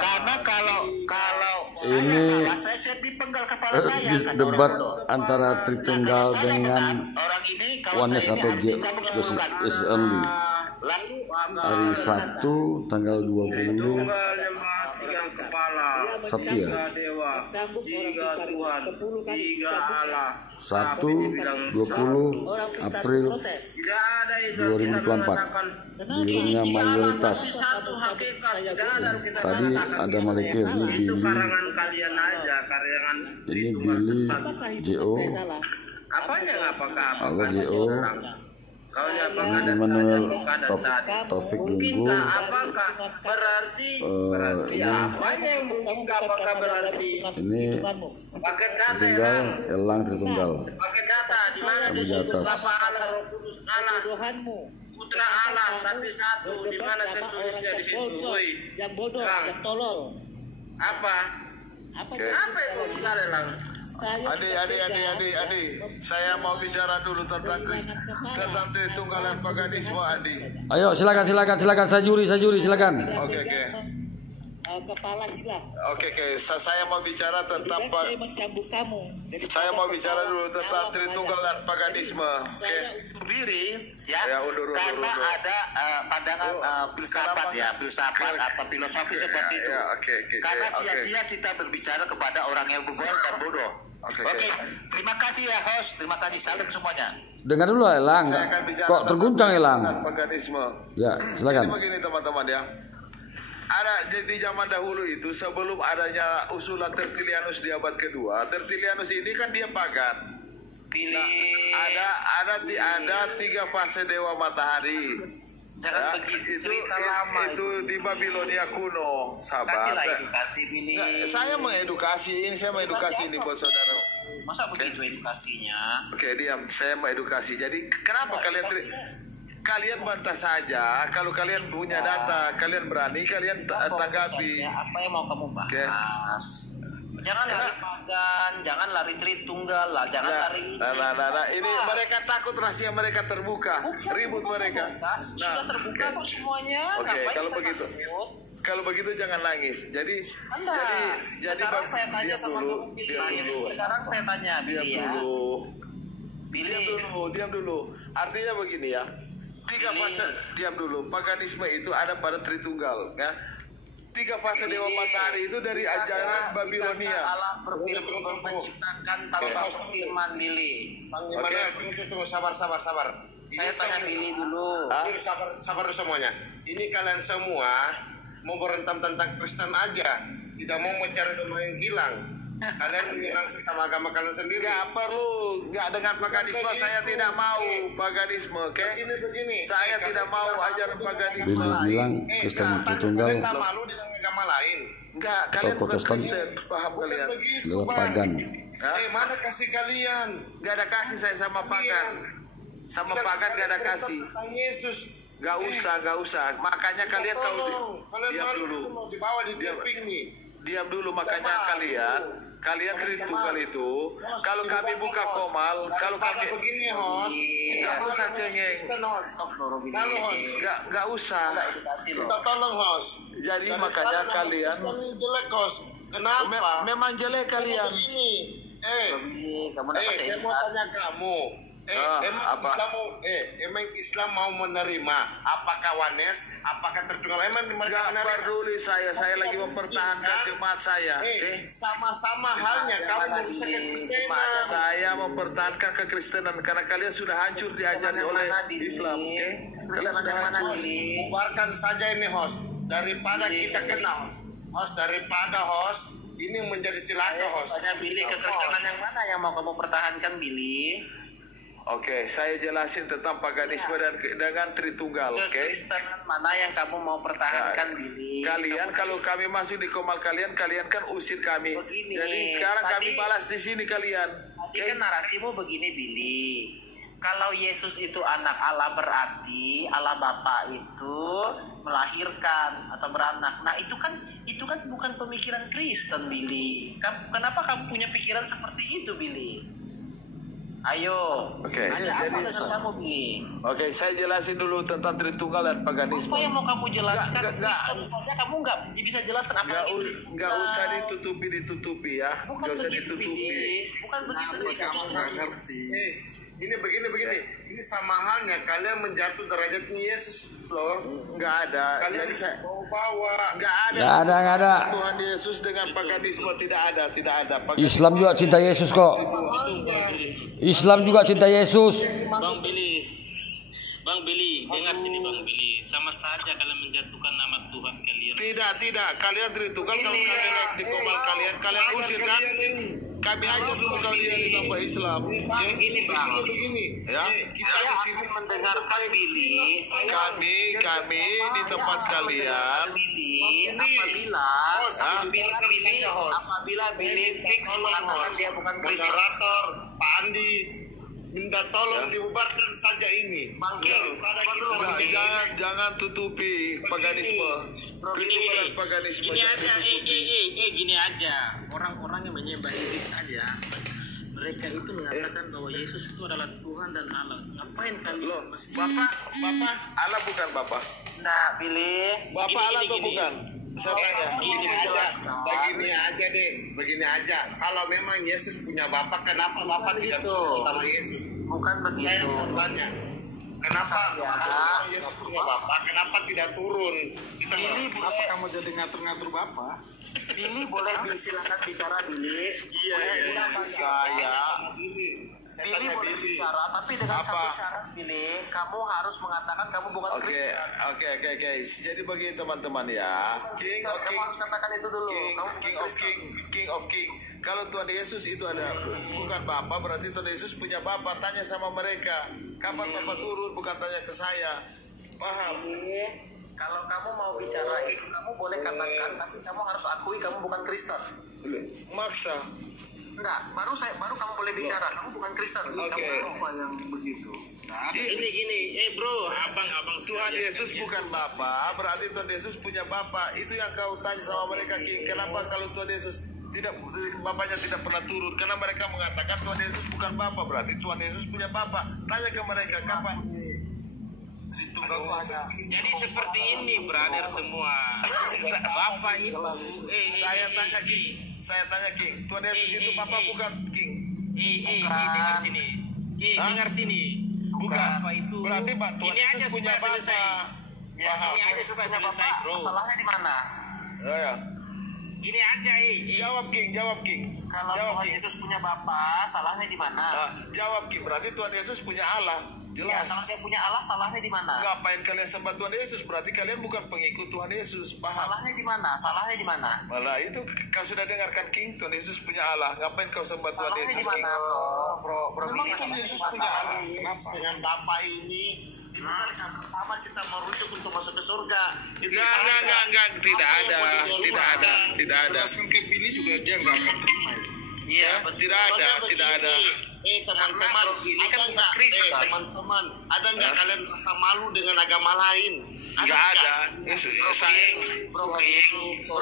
Karena kalau ini saya siap dipenggal kepala saya. debat antara Tritunggal dengan orang ini Oneness atau Jesus is only. Hari Sabtu tanggal 20 Sabtu ya. Sabtu 20 April 2024 di rumahnya mayoritas. Tadi ada Maliki, ini Billy, JO, ada JO, ini Emmanuel Taufik Gunggu, ini Tritunggal, Elang Tritunggal, kami di atas. Putra Allah tapi satu, di mana tertulisnya di situ? Yang bodoh, yang tolol. Apa itu misalnya lang? Adi, saya mau bicara dulu tentang Tritunggal dan paganisme, Adi. Ayo silakan, saya juri silakan. Oke. Kepala hilang. Oke. Saya mau bicara tentang saya mencambuk kamu. saya mau bicara dulu tentang Tritunggal dan paganisme. Oke. Diri ya, karena ada pandangan filsafat atau filosofi seperti itu. Karena sia-sia kita berbicara kepada orang yang bebal dan bodoh. Oke. Terima kasih ya host, terima kasih, salam semuanya. Dengar dulu Elang. Kok terguncang Elang? Paganisme. Ya, silakan. Jadi begini teman-teman ya. Ada di zaman dahulu itu sebelum adanya usulan Tertullianus di abad kedua, Tertullianus ini kan dia pagan. Ada 3 fase dewa matahari. Jangan begitu. Itu di Babilonia kuno, sahabat. Saya mengedukasi ini buat saudara. Masa begitu edukasinya? Oke, diam. Saya mengedukasi. Jadi kenapa kalian bantah saja? Kalau kalian punya data, kalian berani, kalian tanggapi. Apa yang mau kamu bahas? Jangan lari pagan, jangan lari Tritunggal lah, jangan lari. Nah, ini mereka takut rahasia mereka terbuka, ribut mereka. Sudah terbuka kok semuanya. Oke, kalau begitu jangan nangis. Jadi sekarang saya tanya sama kamu, sekarang saya tanya, diam dulu. Artinya begini ya. 3 fase, diam dulu. Paganisme itu ada pada Tritunggal, ya. 3 fase dewa matahari itu dari ajaran Babilonia. Allah berfirman menciptakan tanpa firman, Billy. Tunggu, sabar. Saya tanya Billy dulu. Sabar semuanya. Ini kalian semua mau berentam tentang Kristen aja, tidak mau mencari domba yang hilang. Kalian menyerang sesama agama kalian sendiri. Nggak dengan paganisme. Saya tidak mau paganisme, oke? Begini. Saya tidak mau ajaran paganisme. Billy bilang Kristen Tritunggal Kalian malu dengan agama lain. Enggak, kalian bukan Protestan. Kristen, paham kalian? adalah pagan. Mana kasih kalian? Nggak ada kasih saya sama pagan. Sama pagan nggak ada kasih. Tentang Yesus. Nggak usah. Makanya kalian kalau diam dulu. Mau dibawa di taping nih. Diam dulu, makanya kalian Tritunggal itu kalau kami buka komal, kalau kami begini host, nggak usah cengeng, nggak usah. Kita tolong host. Jadi makanya kalian jelek host. Kenapa? memang jelek kalian. Begini. Saya mau tanya kamu. Emang Islam mau menerima? Apakah Oneness? Apakah Tritunggal? Emang mereka Nggak peduli saya lagi mempertahankan jemaat saya. Sama-sama halnya kamu merusakkan Kristenan. Saya mempertahankan kekristenan karena kalian sudah hancur diajari oleh Islam. Kalian sudah hancur. Bubarkan saja ini host. Daripada kita kenal host, ini menjadi celaka host. Tanya Billy, kekristenan yang mana yang mau kamu pertahankan, Billy? Oke, saya jelasin tentang paganisme dan dengan Tritunggal. Kekristenan mana yang kamu mau pertahankan, Billy? Kalian kalau kami masuk di komal kalian kan usir kami. Jadi sekarang kami balas di sini kalian. Tadi kan narasimu begini, Billy. Kalau Yesus itu anak Allah, berarti Allah Bapa itu melahirkan atau beranak. Nah, itu kan bukan pemikiran Kristen, Billy. Kenapa kamu punya pikiran seperti itu, Billy? Ayo. Oke. Ada apa dengan kamu, Billy? Oke, saya jelasin dulu tentang Tritunggal dan paganisme. Apa yang mau kamu jelaskan? Kristen saja kamu nggak bisa jelaskan apa yang nggak usah ditutupi ya. Nggak usah ditutupi. Bukan begitu. Kamu nggak ngerti. Ini begini. Ini sama halnya kalian menjatuh derajatnya Yesus, loh. Nggak ada. Kalian Jadi saya bawa. nggak ada. Tuhan Yesus dengan paganisme tidak ada. Paganisme. Islam juga cinta Yesus kok. Islam juga cinta Yesus. Bang Billy, dengar sini Bang Billy. Sama saja kalian menjatuhkan nama Tuhan kalian. Tidak. Kalian Tritunggal kalau kalian di kepala kalian usir kan? Kami aja dulu kalian di tanpa Islam. Ini Bang. Begini. Ya. Kita di sini mendengarkan Billy. Kami di tempat kalian. Billy, apabila Billy fix mengatakan dia bukan Kristen. moderator Pak Andi minta tolong dibubarkan saja ini. Jangan tutupi paganisme. Tritunggal dan paganisme. Gini aja, gini aja. Orang-orang yang menyembah iblis aja, mereka itu mengatakan bahwa Yesus itu adalah Tuhan dan Allah. Ngapain kalian masih? Bapak, Allah bukan Bapak. Nah, Billy. Bapak Allah atau bukan? Saya tanya. Begini aja. Kalau memang Yesus punya Bapak, kenapa Bapak tidak turun sama Yesus? Bukan Saya begitu. mau tanya. Kenapa kalau Yesus punya Bapak, kenapa tidak turun? Billy Kenapa boleh, kamu jadi ngatur-ngatur Bapak? Billy boleh silakan bicara Billy. Billy boleh bicara, tapi dengan satu syarat Billy, kamu harus mengatakan kamu bukan Kristen. Oke, guys. Jadi bagi teman-teman ya, King of Kamu King, harus katakan itu dulu. Kamu bukan Kristen. King of King. Kalau Tuhan Yesus itu ada bukan Bapa, berarti Tuhan Yesus punya Bapa. Tanya sama mereka, kapan Bapa turun, bukan tanya ke saya. Paham? Billy, kalau kamu mau bicara itu kamu boleh katakan, tapi kamu harus akui kamu bukan Kristen. Maksa. Enggak, baru kamu boleh bicara. Kamu bukan Kristen. Oke. Apa yang begitu? Gini, bro, abang Tuhan Yesus bukan Bapa, berarti Tuhan Yesus punya Bapa. Itu yang kau tanya sama mereka, King. Kenapa kalau Tuhan Yesus Bapaknya tidak pernah turun? Karena mereka mengatakan Tuhan Yesus bukan Bapa, berarti Tuhan Yesus punya Bapa. Tanya ke mereka kapan. Jadi seperti ini, brother semua. Bapak itu, Saya tanya King, Tuhan Yesus itu Bapa bukan, King? dengar sini. Dengar sini. Bukan. Bapak itu. Berarti Tuhan Ini Yesus aja punya supaya Bapa. selesai. Paham? Ini aja supaya selesai, bro. Masalahnya di mana? Ya. Gini aja, Jawab King. Kalau Jawab, Tuhan King. Yesus punya Bapa, salahnya di mana? Jawab, King. Berarti Tuhan Yesus punya Allah. Ya, Jelas. kalau dia punya Allah, salahnya di mana? Ngapain kalian sembah Tuhan Yesus? Berarti kalian bukan pengikut Tuhan Yesus. Paham? Salahnya di mana? Salahnya di mana? Malah itu kau sudah dengarkan, King. Tuhan Yesus punya Allah. Ngapain kau sembah Tuhan Salahnya Yesus, di mana, King? bro? Memang Tuhan Yesus punya Allah. Kenapa? Dengan Bapak ini itu kan yang pertama kita merujuk untuk masuk ke surga. Enggak. Tidak ada. Jelaskan ke Billy juga dia nggak akan terima itu. Iya, Tidak ada. Teman-teman, ini kan ada bukan nggak? Kristen. Teman-teman, ada nggak kalian rasa malu dengan agama lain? Enggak ada. Saya Bro,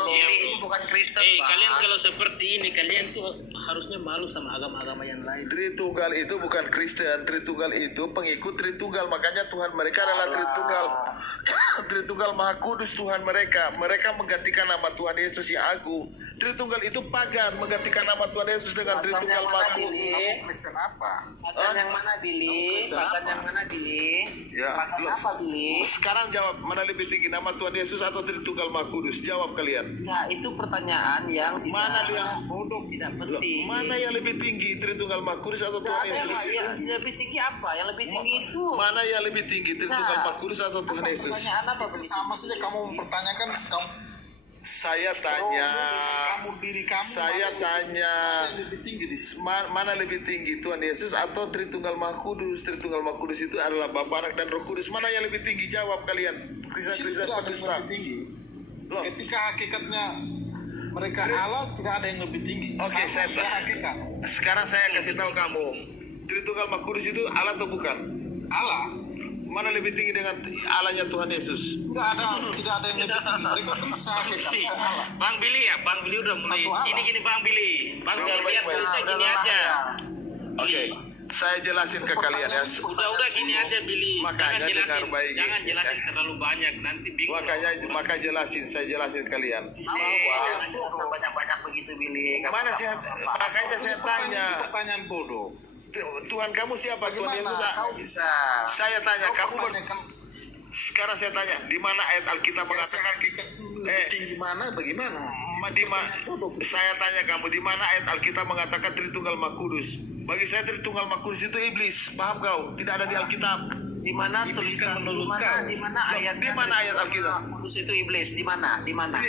ini bukan Kristen, Pak. kalian kalau seperti ini, kalian tuh harusnya malu sama agama-agama yang lain. Tritunggal itu bukan Kristen. Tritunggal itu pengikut Tritunggal. Makanya Tuhan mereka adalah Tritunggal. Tritunggal Maha Kudus Tuhan mereka. Mereka menggantikan nama Tuhan Yesus yang agung. Tritunggal itu pagan, menggantikan nama Tuhan Yesus dengan Tritunggal Maha Kudus. Kristen apa? Pagan yang mana, Billy? Pagan yang mana, Billy? Ya, Pagan apa, Billy? sekarang jawab, mana lebih tinggi, nama Tuhan Yesus atau Tritunggal Maha Kudus? Jawab kalian. Ya, itu pertanyaan yang tidak Mana dia? bodoh, tidak Loh, penting. mana yang lebih tinggi, Tritunggal Maha Kudus atau Tuhan Ada Yesus? yang lebih tinggi apa? Yang lebih tinggi itu Mana yang lebih tinggi, Tritunggal Maha Kudus atau Tuhan Yesus? pertanyaan apa, Billy? Sama saja kamu mempertanyakan kamu Saya tanya, diri kamu. saya tanya, Mana yang lebih tinggi di sini? mana lebih tinggi, Tuhan Yesus atau Tritunggal Maha Kudus? Tritunggal Maha Kudus itu adalah Bapa, Anak, dan Roh Kudus. Mana yang lebih tinggi? Jawab kalian, Di sini Kristen-Kristen tidak ada yang pedusta. lebih tinggi. Loh, Ketika hakikatnya mereka Allah, tidak ada yang lebih tinggi. Oke, Sama saya saja hakikat. sekarang saya kasih tahu kamu, Tritunggal Maha Kudus itu Allah atau bukan? Allah Mana lebih tinggi dengan Allahnya Tuhan Yesus? tidak ada yang lebih tinggi. Mereka kan sehakikat Allah. Bang Billy udah mulai. Satu Allah. Gini Bang Billy. Bang Billy lihat saya gini aja. Oke, Saya jelasin ke kalian ya. Udah gini aja Billy. Makanya dengar baik. Jangan jelasin terlalu banyak, nanti bingung. Maka saya jelasin kalian. Banyak begitu Billy. Makanya saya tanya. Pertanyaan bodoh. Tuhan kamu siapa? Tuhan Yesus. Kau bisa. Saya tanya kamu. Sekarang saya tanya, di mana ayat Alkitab mengatakan hakikat lebih tinggi mana? Bagaimana? Saya tanya kamu, di mana ayat Alkitab mengatakan Tritunggal Maha Kudus? Bagi saya Tritunggal Maha Kudus itu iblis. Paham kau? Tidak ada di Alkitab. Di mana tulisan di mana ayat Alkitab? Kudus itu iblis? Di mana? Di mana?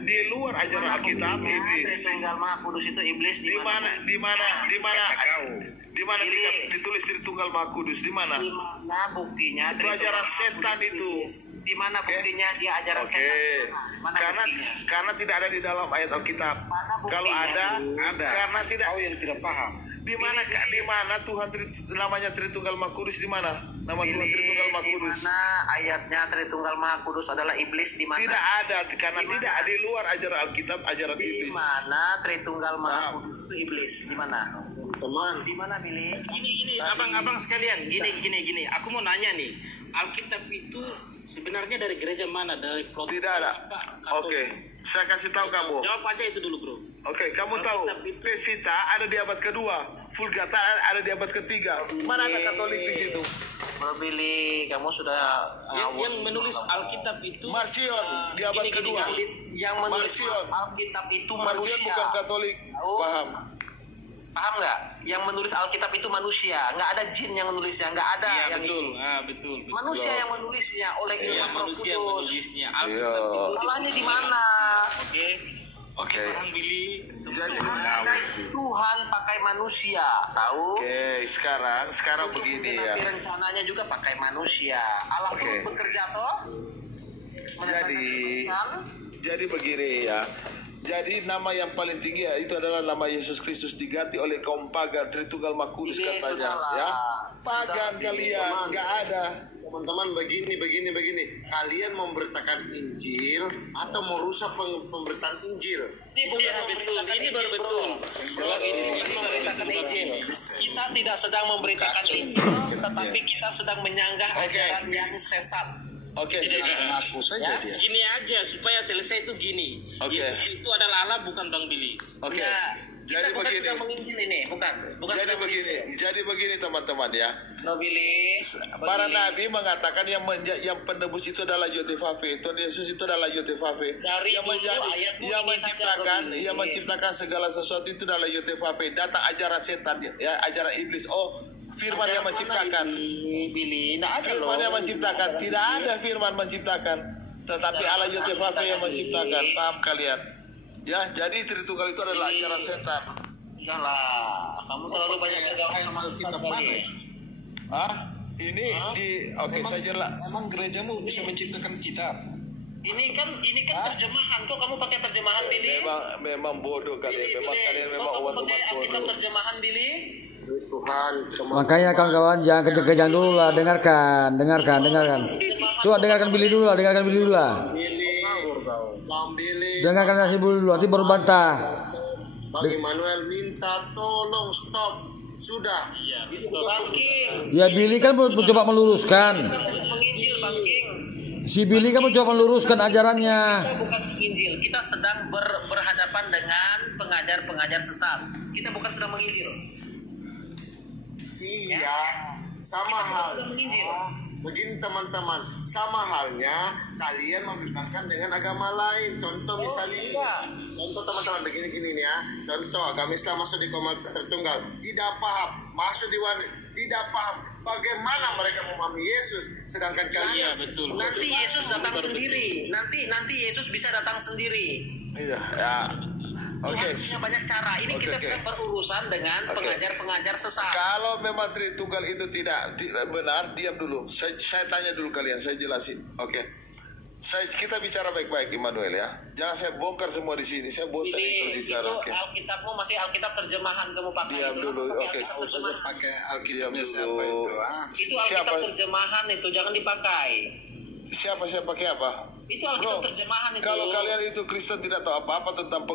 Di luar ajaran Alkitab iblis. Tritunggal Maha Kudus itu iblis di mana? Di mana ditulis Tritunggal Maha Kudus? Di mana? Di mana buktinya? Itu ajaran setan itu. Di mana buktinya dia ajaran setan? Karena tidak ada di dalam ayat Alkitab. Kalau ada. Karena tidak. Kau yang tidak paham. Di mana Tuhan namanya Tritunggal Maha Kudus? Di mana nama Tuhan Tritunggal Maha Kudus? Di mana ayatnya Tritunggal Maha Kudus adalah iblis? Di mana? Tidak ada, karena tidak di luar ajaran Alkitab, ajaran iblis. Di mana Tritunggal Maha Kudus itu iblis? Di mana? Teman. Di mana Billy? Gini, abang sekalian, gini. Aku mau nanya nih, Alkitab itu sebenarnya dari gereja mana? Dari Protestan? Tidak ada. Oke, saya kasih tahu kamu. Jawab aja itu dulu, bro. Oke, kamu tahu Pesita ada di abad kedua, Vulgata ada di abad ketiga. Mana ada Katolik di situ? Bro Billy, kamu sudah yang menulis Alkitab itu Marcion di abad kedua. Yang menulis Alkitab itu Marcion manusia. bukan Katolik. Paham? Paham nggak? Yang menulis Alkitab itu manusia, nggak ada jin yang menulisnya, nggak ada. Iya, yang betul. Betul. Manusia yang menulisnya oleh Ilmu Roh Manusia Kudus. menulisnya. Alkitab itu Salahnya di mana? Oke. Billy. Jadi Tuhan pakai manusia, tahu? Oke, sekarang begini ya. Tapi rencananya juga pakai manusia. Allah turut bekerja toh? Jadi begini ya. Jadi nama yang paling tinggi ya itu adalah nama Yesus Kristus diganti oleh kaum pagan Tritunggal Maha Kudus katanya ya. Pagan kalian nggak ada. Teman-teman begini. Kalian memberitakan Injil atau merusak pemberitaan Injil? Ini baru betul. Jelas ini memberitakan Injil. Kita tidak sedang memberitakan Injil, tetapi kita sedang menyanggah ajaran yang sesat. Oke, Aku saja dia. Gini aja supaya selesai itu gini. Yesus itu adalah Allah, bukan Bang Billy. Oke. Jadi begini. Jadi begini teman-teman ya. Billy. Para nabi mengatakan yang penebus itu adalah Yotefave. Tuhan Yesus itu adalah Yotefave. Yang menciptakan segala sesuatu itu adalah Yotefave. Datang ajaran setan ya, ajaran iblis. Firman yang menciptakan. Firman yang menciptakan. Tidak ada firman menciptakan. Tetapi Allah Yotefave yang menciptakan. Paham kalian? Ya, jadi Tritunggal itu adalah ajaran setan. Iyalah, kamu selalu banyak ayat Alkitab mana? Saya jelas. Emang gerejamu bisa menciptakan kitab? Ini kan terjemahan. Kok kamu pakai terjemahan Billy? Memang bodoh kalian. Kalian memang umat bodoh. Kita terjemahan Billy. Tuhan, Makanya kawan-kawan jangan kejar-kejar dulu lah, dengarkan. Coba dengarkan Billy dulu lah. Dengarkan nasi dulu, nanti baru bantah. Bang Immanuel minta tolong stop. Sudah. Itu Bangking. Ya Billy kan mencoba meluruskan. Menginjil Bangking. Si Billy kan mencoba meluruskan ajarannya. Kita bukan menginjil, kita sedang berhadapan dengan pengajar-pengajar sesat. Kita bukan sedang menginjil. Iya, sama halnya. Begini teman-teman, sama halnya kalian membenarkan dengan agama lain. Contoh misalnya, contoh teman-teman begini nih ya. Contoh agama Islam masuk di koma tertunggal, tidak paham, masuk di wanita, tidak paham. Bagaimana mereka memahami Yesus, sedangkan kalian nanti Yesus datang sendiri. Nanti Yesus bisa datang sendiri. Iya, ya. Tuhan punya banyak cara. Ini kita sedang berurusan dengan pengajar-pengajar sesat. Kalau memang Tritunggal itu tidak benar, diam dulu. Saya tanya dulu kalian, saya jelasin. Kita bicara baik-baik, Immanuel ya. Jangan saya bongkar semua di sini. Saya bosan berbicara. Itu Alkitabmu masih Alkitab terjemahan kamu pakai. Diam dulu. Kau saja pakai Alkitabnya siapa itu? Itu Alkitab terjemahan itu, jangan dipakai. Siapa pakai apa? Itu Alkitab terjemahan itu. Kalau kalian itu Kristen tidak tahu apa-apa tentang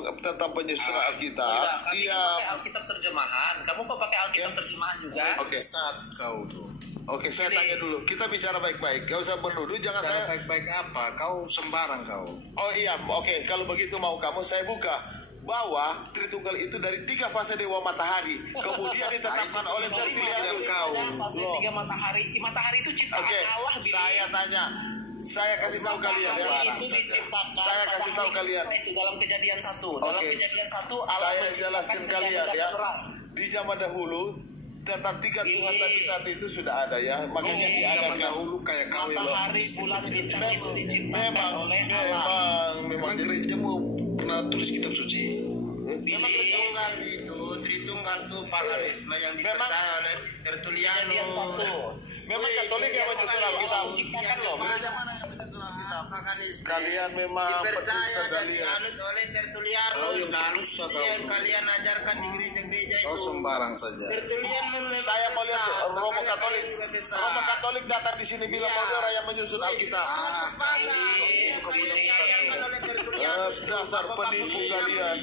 penyusunan Alkitab. Iya. Pakai Alkitab terjemahan. Kamu kok pakai Alkitab terjemahan juga? Oke, saat kau tuh. Oke, saya tanya dulu. Kita bicara baik-baik. Gak usah menuduh. Jangan Cara saya. baik-baik apa? Kau sembarang kau. Oh iya, oke. Kalau begitu mau kamu, saya buka bahwa Tritunggal itu dari 3 fase dewa matahari, kemudian ditetapkan oleh Tertullianus. Fase 3 matahari. Matahari itu ciptaan Allah. Saya tanya. Saya kasih tahu kalian ya. Itu diciptakan. Saya kasih tahu kalian. Itu dalam Kejadian 1. Dalam Kejadian 1 Allah saya jelasin kalian ya. Di zaman dahulu tentang 3 Tuhan tapi satu itu sudah ada ya. Makanya zaman dahulu kayak kau yang matahari, bulan, bintang itu diciptakan oleh Allah. memang gerejamu pernah tulis kitab suci. Memang Tritunggal itu paganisme yang dipercaya oleh Tertullianus. Memang Katolik yang menyusun Alkitab. Kalian memang dipercaya dan dianut oleh Tertullianus. Yang kalian ajarkan di gereja-gereja itu. Sembarang saja. Saya mau lihat Roma Katolik datang di sini bilang saudara yang menyusun Alkitab. Dasar penipu kalian.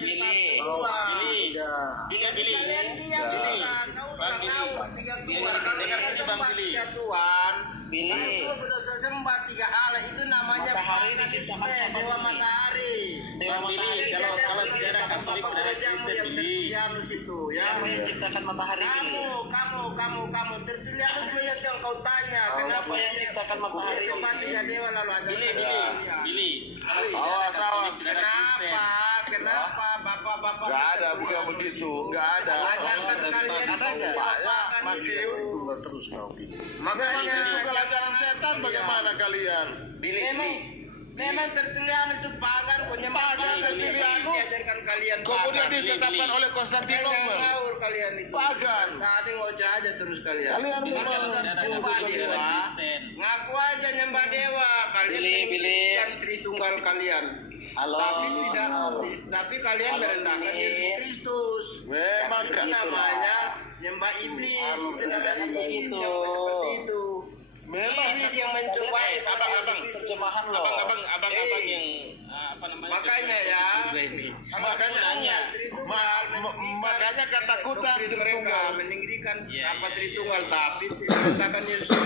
Sembah 3 Allah itu namanya paganisme, dewa matahari. Dewa matahari. Kalau tidak Katolik yang Tertullianus itu ya. Siapa yang ciptakan matahari? Kamu Tertullianus banyak yang kau tanya. Kenapa yang ciptakan matahari? Sembah 3 dewa lalu ajarkan Billy. Awas. Kenapa bapak-bapak? Gak ada, bukan begitu. Gak ada. Ajarkan kalian Masih Terus kau pilih. makanya pelajaran setan bagaimana kalian? memang Tertullianus itu pagan, kok nyembah Tertullianus diajarkan kalian kemudian pagan. ditetapkan oleh Konstantinopel. Ngawur kalian itu. Pagan. Tadi ngoceh aja terus kalian. Kalian Nyembah dewa. Ngaku aja nyembah dewa. Kalian meninggikan Tritunggal kalian. Halo. Tapi kalian merendahkan Yesus Kristus. Memang Itu namanya nyembah iblis. Itu namanya iblis yang seperti itu. Memang Iblis yang mencoba terjemahan loh. Abang-abang yang apa namanya? Makanya ya. Makanya ketakutan mereka Tritunggal. meninggikan apa Tritunggal tapi tidak Yesus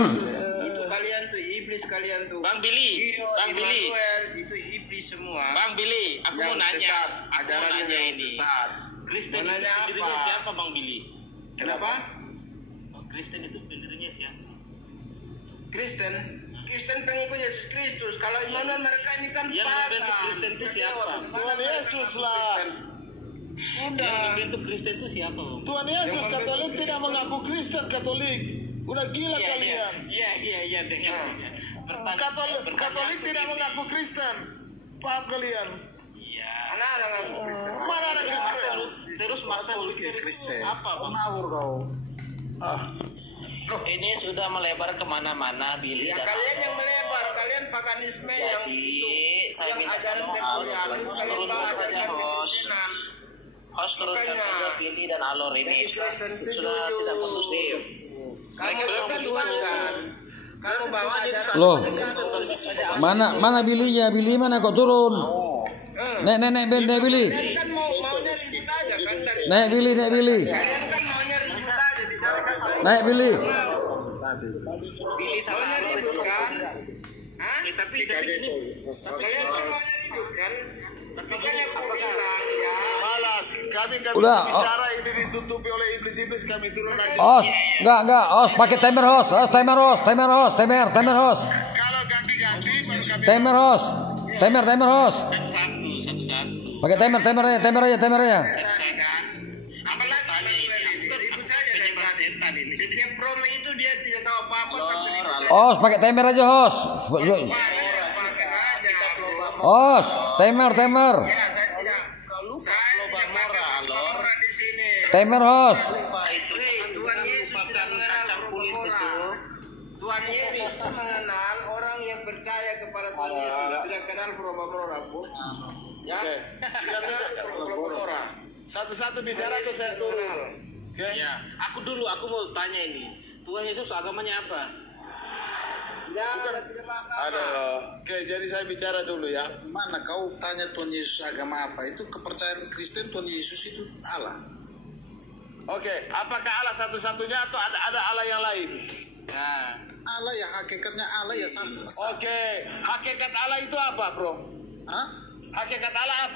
itu kalian tuh iblis kalian tuh. Bang Billy, Immanuel, itu iblis semua. Bang Billy, aku mau nanya. Sesat, ajarannya yang sesat. Kristen Mau itu nanya pendirinya apa? siapa, Bang Billy? Kenapa? Kristen itu pendirinya siapa? Kristen pengikut Yesus Kristus. Kalau Immanuel mereka ini kan Yang pagan. membentuk Kristen itu siapa? Tuhan Yesus lah. Udah. Yang membentuk Kristen itu siapa, Bang? Tuhan Yesus Katolik tidak mengaku Kristen Katolik. Udah gila kalian. Iya, dengar. Katolik tidak mengaku Kristen. Paham kalian? Iya. Anak-anak ngaku Kristen. Mana ada Kristen? Terus Katolik ya Kristen. apa, Bang? Ngawur kau. Ini sudah melebar kemana-mana, Billy. Ya kalian yang melebar, kalian paganisme yang itu, saya yang minta ajaran tolong Tertullianus kalian bawa ajarkan kekristenan. Host turunkan saja Billy dan Alor ini sudah tidak kondusif. Kamu bukan pagan. Kamu bawa ajaran Loh, mana Billy-nya? Billy mana kok turun? Nek Billy. Kalian kan maunya ribut aja kan dari Nek Billy. kalian kan maunya ribut aja bicarakan sama Nek Billy. Billy sama maunya Alor ribut itu kan? Hah? Tapi ini Kalian kan maunya ribut kan? Makanya aku bilang ya. Malas, kami Udah, bicara ini ditutupi oleh iblis-iblis, kami turun lagi. Enggak, pakai timer host. Timer host. Kalau ganti-ganti baru kami Timer host. satu-satu. Pakai timer aja. Apalagi Manuel ini ribut saja dari tadi. Setiap promo itu dia tidak tahu apa-apa tapi ribut. Host, pakai timer aja host. Pakai aja. Host, timer. Ya, saya tidak pura di sini. Timer host. Tuhan Yesus tidak mengenal pura-pura. Tuhan Yesus itu mengenal orang yang percaya kepada Tuhan Yesus, tidak kenal pura-pura. Ya, sekarang pura-pura. satu-satu bicara terus saya turun. Ya, aku mau tanya ini. Tuhan Yesus agamanya apa? Aduh. Oke, jadi saya bicara dulu ya. Mana kau tanya Tuhan Yesus agama apa? Itu kepercayaan Kristen Tuhan Yesus itu Allah. Oke, apakah Allah satu-satunya atau ada Allah yang lain? Nah, Allah ya hakikatnya Allah ya satu. Oke, hakikat Allah itu apa, bro? Hah? Hakikat Allah apa?